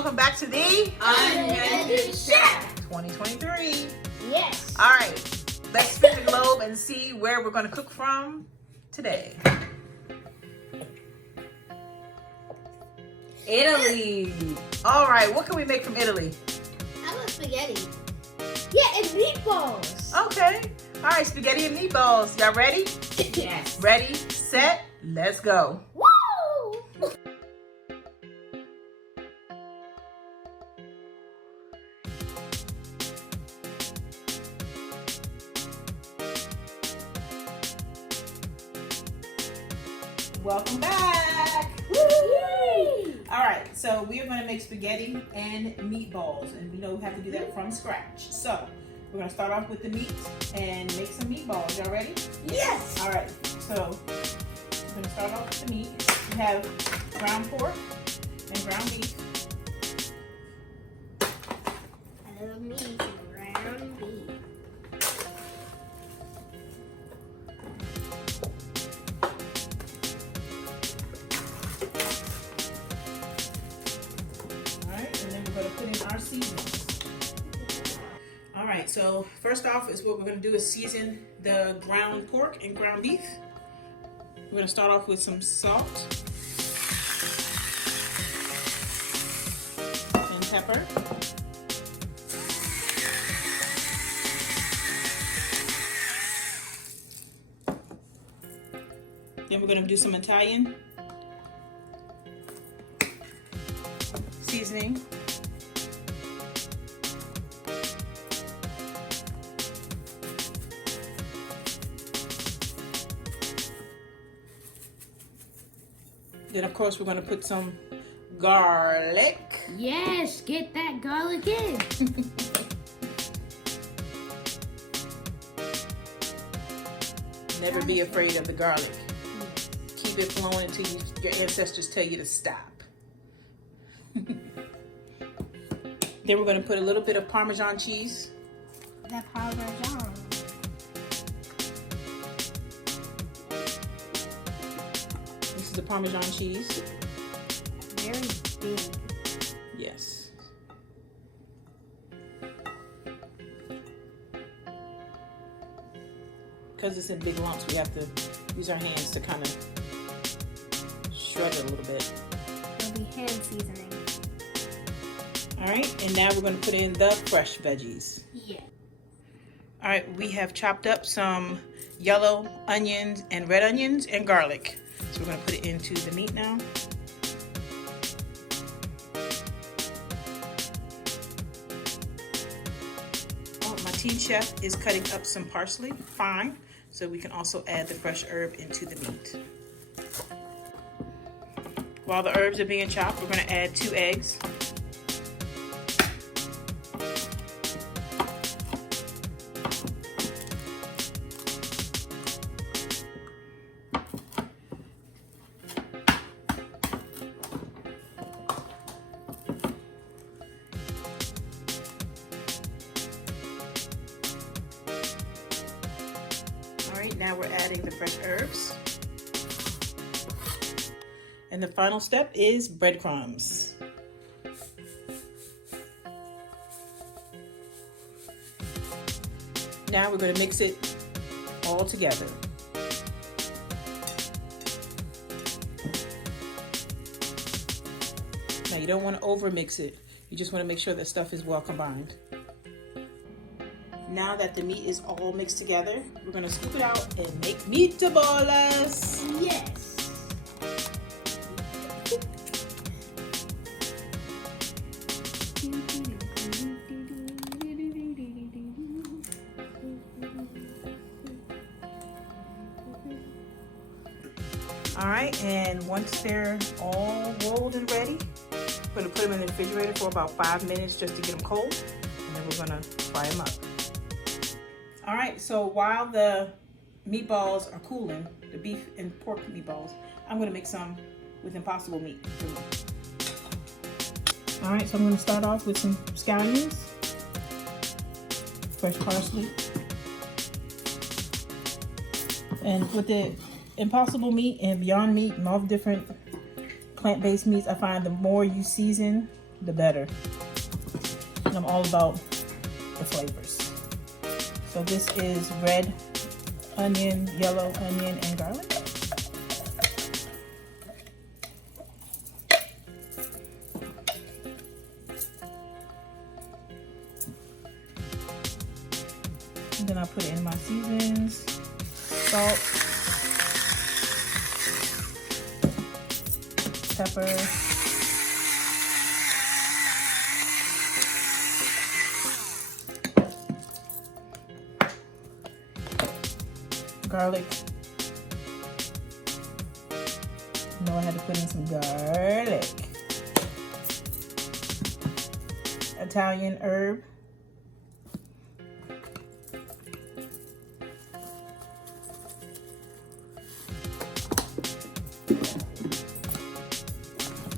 welcome back to the Unmeasured Chef 2023. Yes. All right, let's spin the globe and see where we're going to cook from today. Italy. All right, what can we make from Italy? How about spaghetti? Yeah, and meatballs. Okay. All right, spaghetti and meatballs. Y'all ready? Yes. Ready, set, let's go. Woo! Welcome back. Woo! All right, so we are going to make spaghetti and meatballs, and we know we have to do that from scratch. So we're going to start off with the meat and make some meatballs. Y'all ready? Yes. All right, so we're going to start off with the meat. We have ground pork and ground beef. I love me some ground beef. Put in our seasonings. All right, so first off is what we're going to do is season the ground pork and ground beef. We're going to start off with some salt and pepper. Then we're going to do some Italian seasoning. Then, of course, we're going to put some garlic. Yes, get that garlic in. Never be afraid of the garlic. Keep it flowing until your ancestors tell you to stop. Then we're going to put a little bit of Parmesan cheese. The Parmesan. This is the Parmesan cheese. Very big. Yes. Because it's in big lumps, we have to use our hands to kind of shred it a little bit. It'll be hand seasoning. All right, and now we're going to put in the fresh veggies. Yeah. All right, we have chopped up some yellow onions and red onions and garlic. So we're going to put it into the meat now. Oh, my teen chef is cutting up some parsley, fine, so we can also add the fresh herb into the meat. While the herbs are being chopped, we're going to add 2 eggs. Now we're adding the fresh herbs. And the final step is breadcrumbs. Now we're going to mix it all together. Now you don't want to over mix it. You just want to make sure that stuff is well combined. Now that the meat is all mixed together, we're going to scoop it out and make meatballs. Yes. All right, and once they're all rolled and ready, we're going to put them in the refrigerator for about 5 minutes just to get them cold, and then we're going to fry them up. All right, so while the meatballs are cooling, the beef and pork meatballs, I'm going to make some with impossible meat for me. All right, so I'm going to start off with some scallions, fresh parsley, and with the impossible meat and beyond meat and all the different plant-based meats, I find the more you season the better. And I'm all about the flavors. So this is red onion, yellow onion, and garlic. And then I put in my seasonings, salt, pepper, garlic. No, I had to put in some garlic. Italian herb.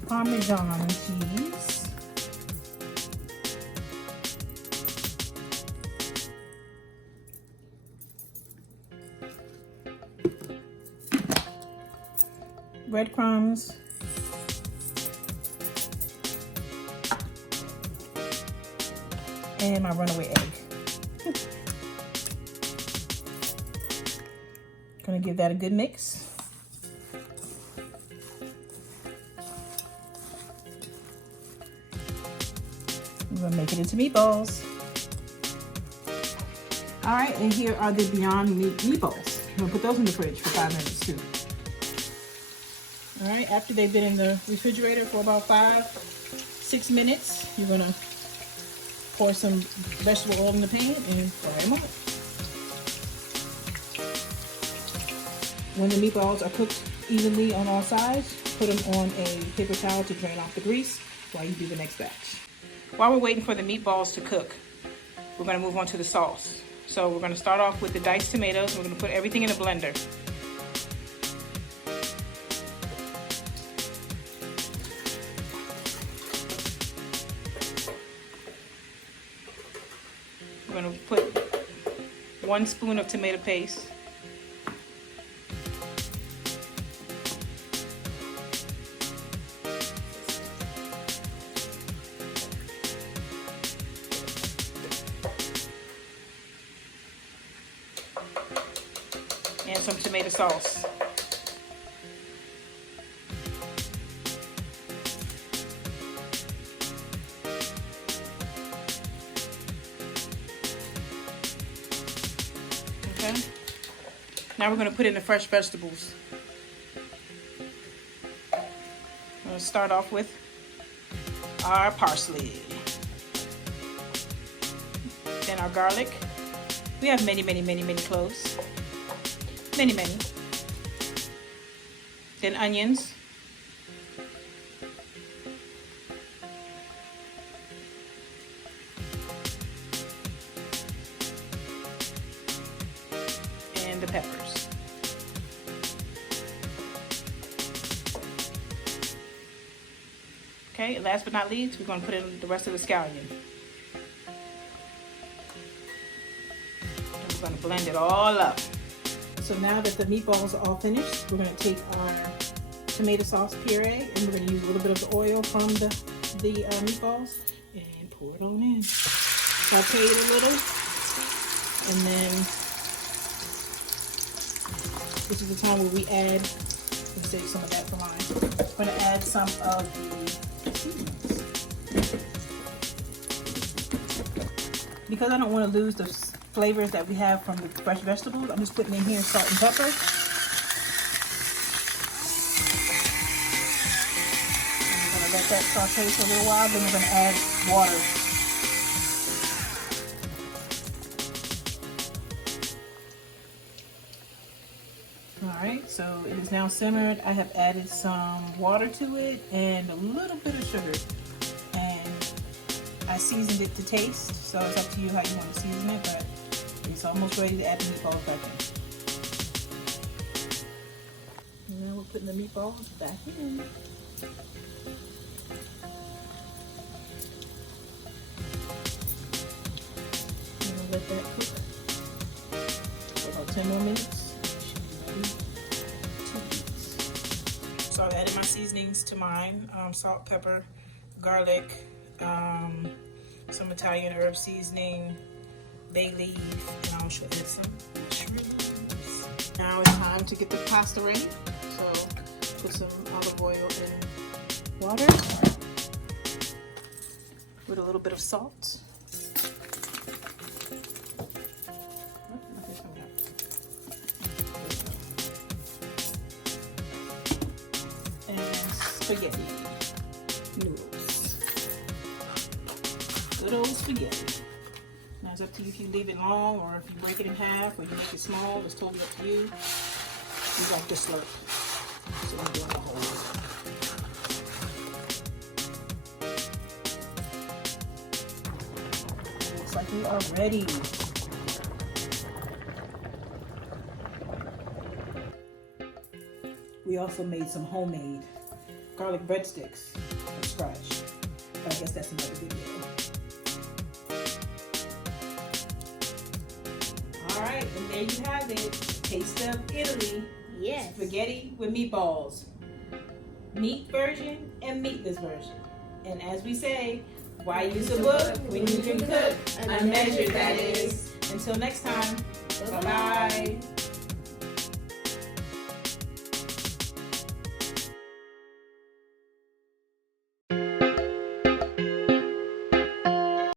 Parmesan cheese. Breadcrumbs. And my runaway egg. Gonna give that a good mix. I'm gonna make it into meatballs. All right, and here are the Beyond Meat meatballs. I'm gonna put those in the fridge for 5 minutes too. All right, after they've been in the refrigerator for about 5-6 minutes, you're gonna pour some vegetable oil in the pan and fry them up. When the meatballs are cooked evenly on all sides, put them on a paper towel to drain off the grease while you do the next batch. While we're waiting for the meatballs to cook, we're gonna move on to the sauce. So we're gonna start off with the diced tomatoes. We're gonna put everything in a blender. We're gonna put 1 spoon of tomato paste. And some tomato sauce. Okay. Now we're going to put in the fresh vegetables. I'm going to start off with our parsley. Then our garlic. We have many cloves. Many. Then onions. And the peppers. Okay, last but not least, we're going to put in the rest of the scallion. And we're going to blend it all up. So now that the meatballs are all finished, we're going to take our tomato sauce puree and we're going to use a little bit of the oil from the meatballs and pour it on in. Saute it a little, and then this is the time where we add, let's save some of that for mine. I'm going to add some of the seasonings. Because I don't want to lose the flavors that we have from the fresh vegetables, I'm just putting in here salt and pepper. And we're going to let that saute for a little while, then we're going to add water. Alright, so it is now simmered. I have added some water to it and a little bit of sugar. And I seasoned it to taste, so it's up to you how you want to season it, but it's almost ready to add the meatballs back in. And now we're putting the meatballs back in. I'm going to let that cook for about 10 more minutes. So I added my seasonings to mine, salt, pepper, garlic, some Italian herb seasoning, bay leaf, and I'll also add some mushrooms. Now it's time to get the pasta ready. So put some olive oil in water with a little bit of salt. And spaghetti noodles. Good old spaghetti. Now it's up to you if you leave it long or if you break it in half or you make it small. It's totally up to you. You got the slurp. So I'm doing the whole. Looks like we are ready. We also made some homemade garlic breadsticks from scratch. But I guess that's another video. Alright, and there you have it. Taste of Italy. Yes. Spaghetti with meatballs. Meat version and meatless version. And as we say, why use a book when you can cook? Unmeasured, that is. Until next time. Bye-bye.